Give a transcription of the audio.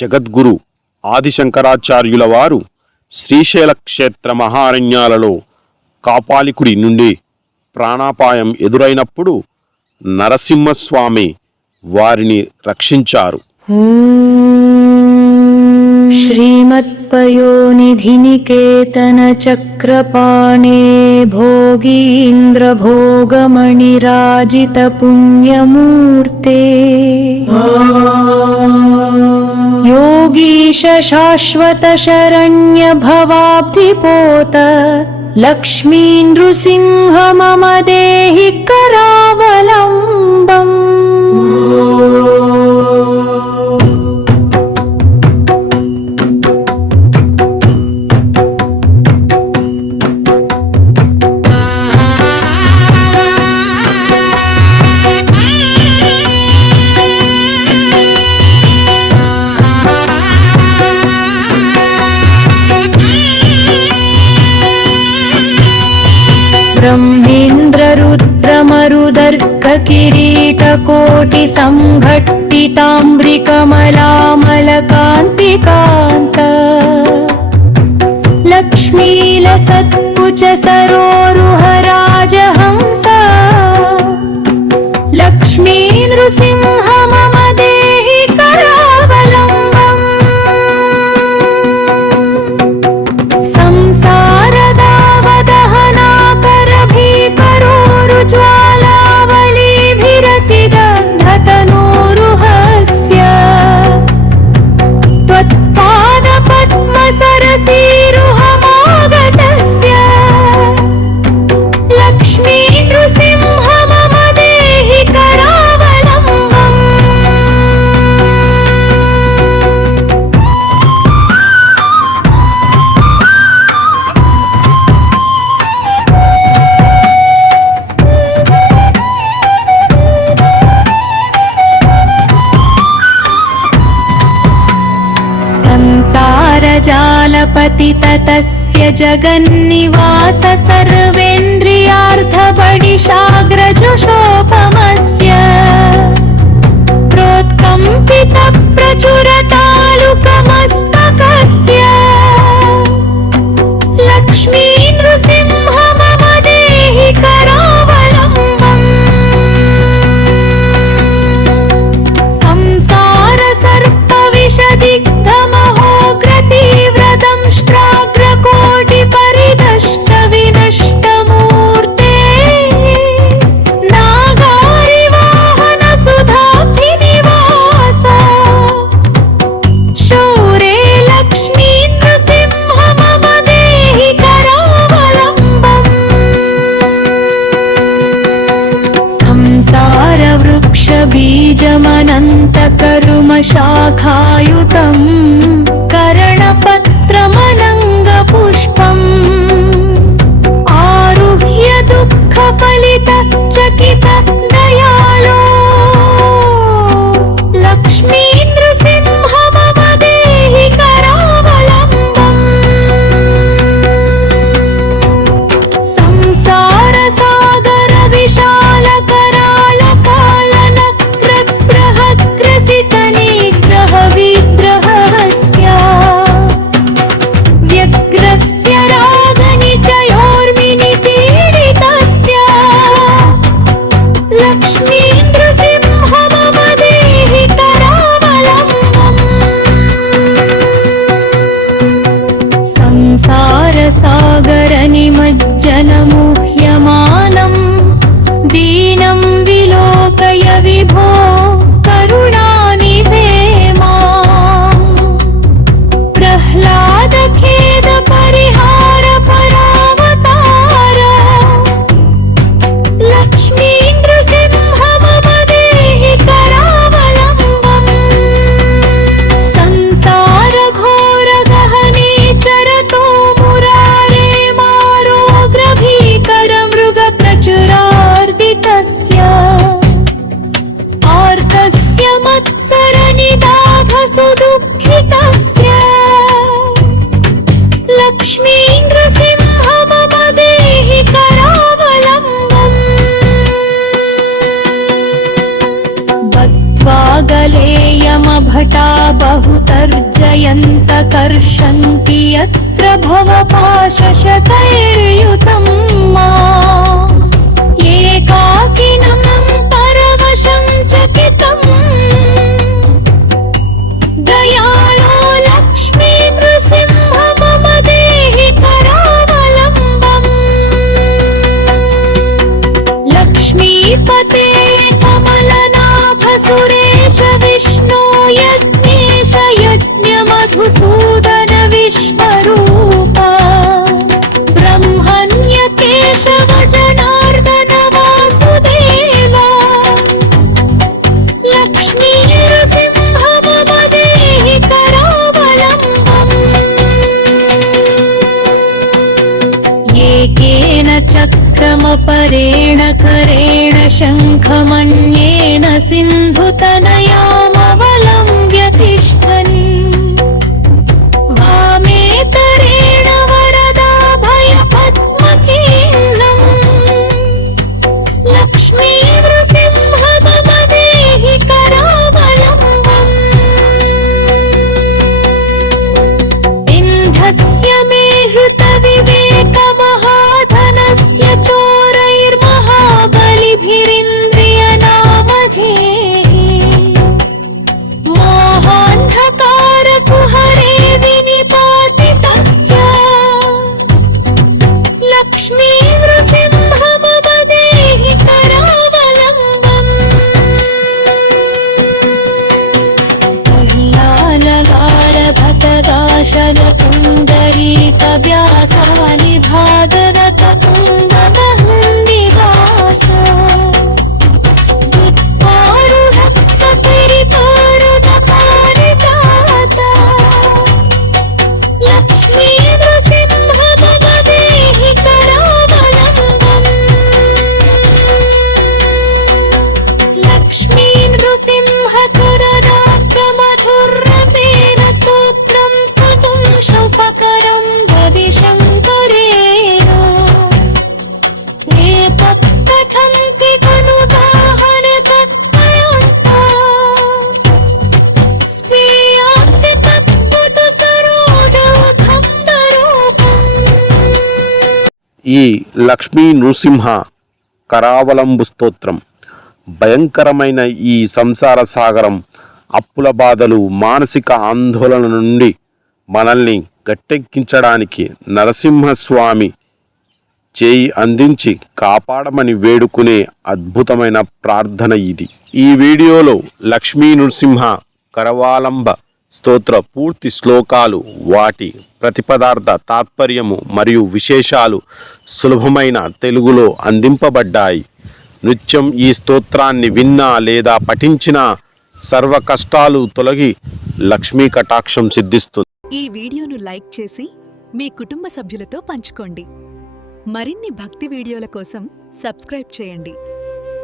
జగద్గురు ఆదిశంకరాచార్యుల వారు శ్రీశైల క్షేత్ర మహారణ్యాలలో కాపాలికుడి నుండి ప్రాణాపాయం ఎదురైనప్పుడు నరసింహస్వామి వారిని రక్షించారు. శ్రీమత్పయోనిధినికేతన చక్రపాణే భోగీంద్ర భోగమణిరాజిత పుణ్యమూర్తే योगीश शाश्वत शरण्य भवाब्धिपोत लक्ष्मी नृसिंह मम देहि करावलम्बम्। ब्रह्मेन्द्ररुद्रमरुदर्क किरीटकोटि संघट्टिताम्ब्रिकमलामलकान्तिकान्त लक्ष्मीलसत्कुच सरोरुहराजहंस लक्ष्मी नृसिंह मम देहि करावलम्बम्। ज्वालावलीभिरतिदग्धतनूरुहस्य त्वत्पादपद्मसरसीरुहमागतस्य लक्ष्मी नृसिंह मम देहि करावलम्बम्। संसारजालपतिततस्य जगन्निवास सर्वेन्द्रियार्थबडिशाग्रजुषोपमस्य प्रोत्कम्पितप्रचुरतालुकमस्तकस्य लक्ष्मी नृसिंह मम देहि करावलम्बम्। संसार सर्पविषदिग्धमहोग्रतीव्रदंष्ट्राग्रकोटिपरिदष्ट विनष्टमूर्ते नागारिवाहन सुधाब्धिनिवास शौरे लक्ष्मी नृसिंह मम देहि करावलम्बम्। संसारवृक्षबीजमनन्तकरुमशाखायुतम् करणपत्रमनङ्गपुष्पम् आरुह्य दुःखफलितचकित दयालो लक्ष्मी नृसिंह मम देहि करावलम्बम्। संसारसागर विशाल कराल पालनक्रग्रहग्रसित निग्रह विग्रहस्य व्यग्रस्य रागनिचयोर्मिनि पीडितस्य लक्ष्मी नृसिंह मम देहि करावलम्बम्। संसारसागरनिमज्जनमुह्यमानम् दीनं विलोकय विभो करुणानिधे माम्। प्रह्लादखेद परिहार परावतार लक्ष्मी नृसिंह मम देहि करावलम्बम्। संसार घोर गहने चरतो मुरारे मारोग्र भीकर मृग प्रचुरार्दितस्य आर्तस्य मत्सर निदाघ सुदुःखितस्य लक्ष्मी नृसिंह मम देहि करावलम्बम्। बद्ध्वा गलेयमभटा बहुतर प्रलयन्तकर्षन्ति यत्र भवपाशशतैर्युतं मा एकाकिनं परवशं चकितम् दयालो लक्ष्मी नृसिंह मम देहि करावलम्बम् लक्ष्मीपते कमलनाभ सुरेश विष्णो यज्ञेश यज्ञमधुसूदन विश्वरूप ब्रह्मण्य केशव जनार्दन वासुदेव लक्ष्मी नृसिंह मम देहि करावलम्बम् एकेन चक्रमपरेण करेण शङ्खमन्येन सिन्धुतनयामवलम्ब्य तिष्ठन् वामेतरेण वरदाभयपद्मचिह्नम् लक्ष्मी नृसिंह मम देहि करावलम्बम् इन्धस्य मे हृतविवेकमहाधनस्य चोरैर्महाबलिभिरिन्द्रियनामधेः मोहान्धकारकुहरे विनिपातितस्य लक्ष्मी नृसिंह मम देहि करावलम्बम् तुल्याललारभतदाशनकुन्दरीकव्यासानि भागवतकुन्दमहन्दिदास दिक्पारुहत्तपिरितोरुदपारिजाता लक्ष्मी नृसिंह मम देहि करावलम्बम् लक्ष्मी नृसिंह करदात्रमधुर्रपेण स्तोत्रं कृतं शौपकरं भविशङ्करेण एतत्पठन्ति तनुदाहने तत्त्वयन्ता स्वीयार्ति तत्पुतु सरोजोधम्बरूपम् ఈ లక్ష్మీ నృసింహ కరావలంబు స్తోత్రం భయంకరమైన ఈ సంసార సాగరం, అప్పుల బాధలు, మానసిక ఆందోళన నుండి మనల్ని గట్టెక్కించడానికి నరసింహస్వామి చేయి అందించి కాపాడమని వేడుకునే అద్భుతమైన ప్రార్థన ఇది. ఈ వీడియోలో లక్ష్మీ నృసింహ కరవాలంబ స్తోత్ర పూర్తి శ్లోకాలు, వాటి ప్రతిపదార్థ తాత్పర్యము మరియు విశేషాలు సులభమైన తెలుగులో అందింపబడ్డాయి. నిత్యం ఈ స్తోత్రాన్ని విన్నా లేదా పఠించినా సర్వ కష్టాలు తొలగి లక్ష్మీ కటాక్షం సిద్ధిస్తుంది. ఈ వీడియోను లైక్ చేసి మీ కుటుంబ సభ్యులతో పంచుకోండి. మరిన్ని భక్తి వీడియోల కోసం సబ్స్క్రైబ్ చేయండి.